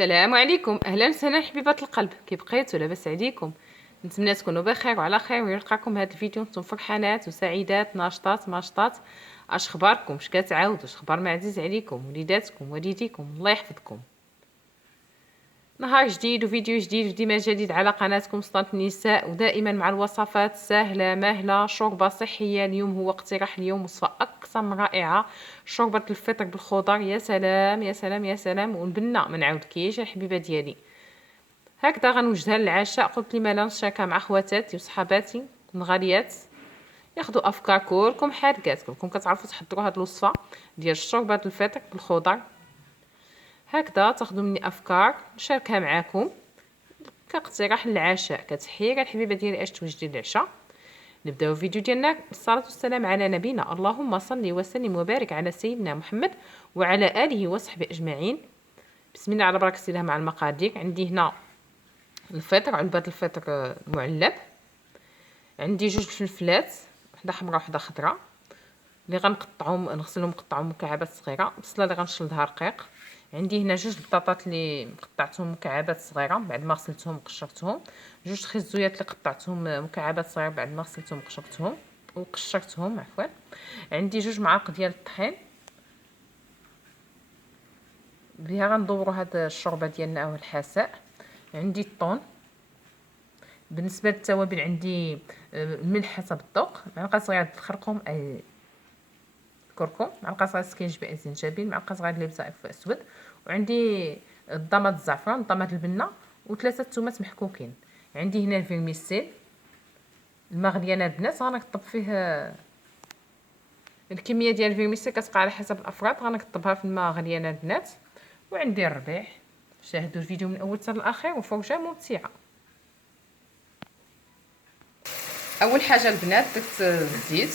السلام عليكم، اهلا وسهلا حبيبات القلب. كيف بقيتوا؟ لاباس عليكم؟ نتمنى تكونوا بخير وعلى خير ويلقاكم هذا الفيديو نتوما فرحانات وسعيدات ناشطات ماشطات. اش اخباركم؟ اش كتعاودوا؟ اش اخبار ما عزيز عليكم؟ وليداتكم والديكم الله يحفظكم. نهار جديد وفيديو جديد وديما جديد على قناتكم سلطة النساء، ودائما مع الوصفات سهله ماهله، شوربه صحيه. اليوم هو اقتراح اليوم وصفه اكثر من رائعه، شوربه الفطر بالخضر. يا سلام يا سلام يا سلام، والبنه ما نعاودكيش الحبيبه ديالي. هكذا غنوجدها للعشاء. قلت لي مالا نشاركها مع خواتاتي وصحاباتي الغاليات ياخذوا افكار كلكم حارقات. كلكم كتعرفوا تحضروا هذه الوصفه ديال شوربه الفطر بالخضر. هكذا تاخذوا مني افكار نشاركها معاكم كاقتراح للعشاء كتحيه الحبيبه ديالي اش توجدي للعشاء. نبداو الفيديو ديالنا بالصلاه والسلام على نبينا. اللهم صل وسلم وبارك على سيدنا محمد وعلى اله وصحبه اجمعين. بسم الله على بركه الله. مع المقادير عندي هنا الفطر، علبه الفطر المعلب. عندي جوج فلفلات، وحده حمراء وحده خضراء، اللي غنقطعهم نغسلهم نقطعهم مكعبات صغيره. بصله اللي غنشلدها رقيق. عندي هنا جوج بطاطات اللي قطعتهم مكعبات صغيره بعد ما غسلتهم وقشرتهم. جوج خزويات اللي قطعتهم مكعبات صغيره بعد ما غسلتهم وقشرتهم عفوا. عندي جوج معالق ديال الطحين بها غندوروا هاد الشوربه ديالنا او الحساء. عندي الطون. بالنسبه للتوابل عندي الملح حسب الذوق، معلقه صغيره الخرقوم اي كركم، معلقه صغيره سكينجبير زنجبيل، معلقه صغيره لبسه اسود، وعندي الضماد الزعفران، ضماد البنه، وثلاثه تومات محكوكين. عندي هنا الفيرميسيل المغليان البنات، غنكطب فيه الكميه ديال الفيرميسيل كتبقى على حسب الافراد، غنكطبها في الماء غليان البنات. وعندي الربيع. شاهدوا الفيديو من الاول حتى الاخير وفرجه ممتعه. اول حاجه البنات درت الزيت،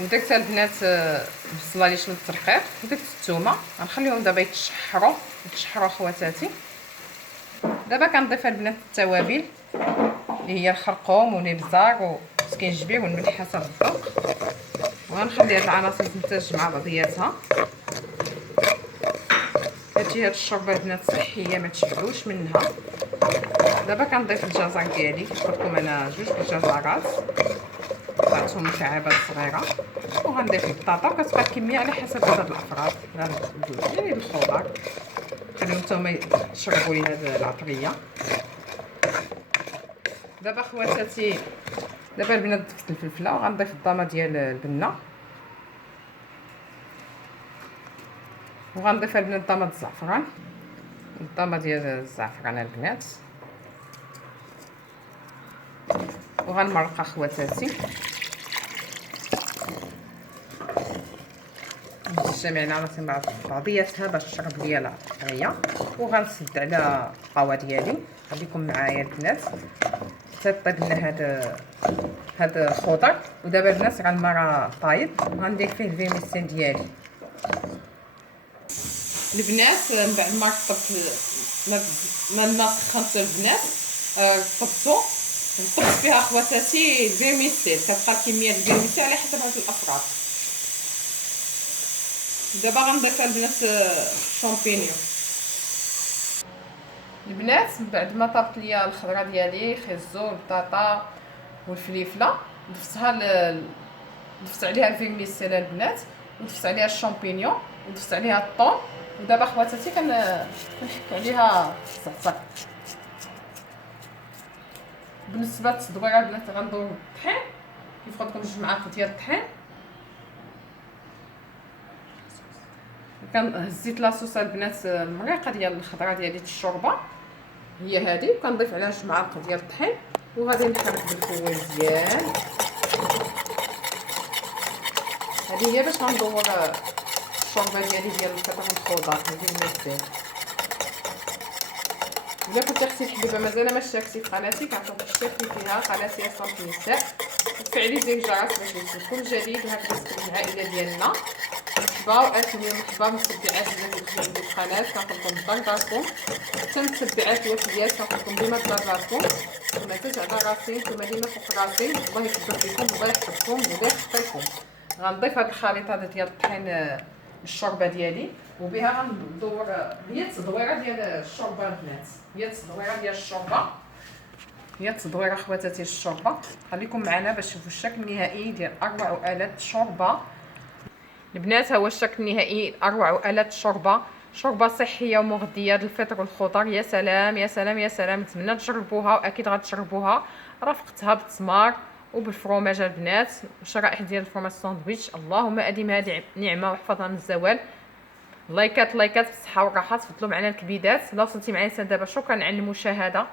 ودرت البنات البصله اللي شلت رقيق، ودرت الثومه. غنخليهم دابا يتشحروا خواتاتي. دابا كنضيف البنات التوابل اللي هي الخرقوم والابزار والسكينجبير والملح حسب الذوق، وغنخلي هاد العناصر تنتج مع بعضياتها. كتجي هاد الشوربه البنات صحيه ما تشبعوش منها. دابا كنضيف الجزر ديالي، قلت لكم انا جوج الجزرات قطعتهم مكعبات صغيره، وغنضيف البطاطا، وكتبقى الكميه على حسب عدد الافراد يعني الخضر. خليهم نتوما يشربوا لي هاد العطريه. دابا خواتاتي البنات ضفت الفلفله، وغنضيف الضامه ديال البنه، وغنضيف البنات ضامه الزعفران، الضامه ديال الزعفران البنات، وغنمرقها خواتاتي جميع العناصر مع بعضياتها باش تشرب ليا العطريه. وغنسد على الطاوه ديالي. خليكم معايا البنات حتى طيب لنا هاد الخضر. ودابا البنات غنمرا طايب وغندير فيه الفيرميسيل ديالي. البنات من بعد ما رطبت الماء سخنت البنات رطبتو نطبت فيها خواتاتي الفيرميسيل. كتبقى الكميه ديال الفيرميسيل على حسب عدد الافراد. دابا غنضيف البنات الشامبينيون. البنات من بعد ما طابت ليا الخضره ديالي خيزو والبطاطا والفليفله، ضفت عليها الفيرميسيل البنات، وضفت عليها الشامبينيون، وضفت عليها الطون. ودابا خواتاتي كنحك عليها الزعتر. بالنسبه للتدويره البنات غندور الطحين. كيف قلت لكم جوج معالق ديال الطحين. هزيت لاصوص البنات المريقه ديال الخضره ديالي الشوربه هي هذه، وكنضيف عليها جوج معالق ديال الطحين، وغادي نحرك بالفوال مزيان. هذه هي باش غندور الشوربه ديالي ديال الفطر بالخضر بالمزيان. الا كنتي اختي الحبيبه مازال ما اشتركتي في قناتي كنعطيك تشتركي فيها، قناتي سلطة النساء، وتفعلي زر الجرس باش يوصلك كل جديد، وهكذا تكون العائله ديالنا. مرحبا والف مليون مرحبا متبعات اللي كتجيو القناه. كنقولكم بضرباتكم حتى متبعات الوفيات، كنقولكم ديما بضرباتكم، نتوما حتى على راسي، نتوما ديما فوق راسي. الله يكبر بكم، الله يحفظكم، الله يحفظكم. غنضيف هاد الخليط هذا ديال الطحين الشوربه ديالي، وبها غندور هي التدويره ديال الشوربه البنات، هي التدويره ديال الشوربه، هي التدويره خواتاتي الشوربه. خليكم معنا باش تشوفوا الشكل النهائي ديال اروع آلة شوربه البنات. ها هو الشكل النهائي اروع آلة شوربه، شوربه صحيه ومغذيه للفطر والخضر. يا سلام يا سلام يا سلام، نتمنى تجربوها واكيد غتشربوها رافقتها بالتمر وبالفرماج البنات وشرائح ديال الفرماج ساندويتش. اللهم اديم هذه نعمه واحفظها من الزوال. لايكات لايكات بالصحه والراحه، تفضلوا معنا الكبيدات. لا وصلتي معايا دابا شكرا على المشاهده.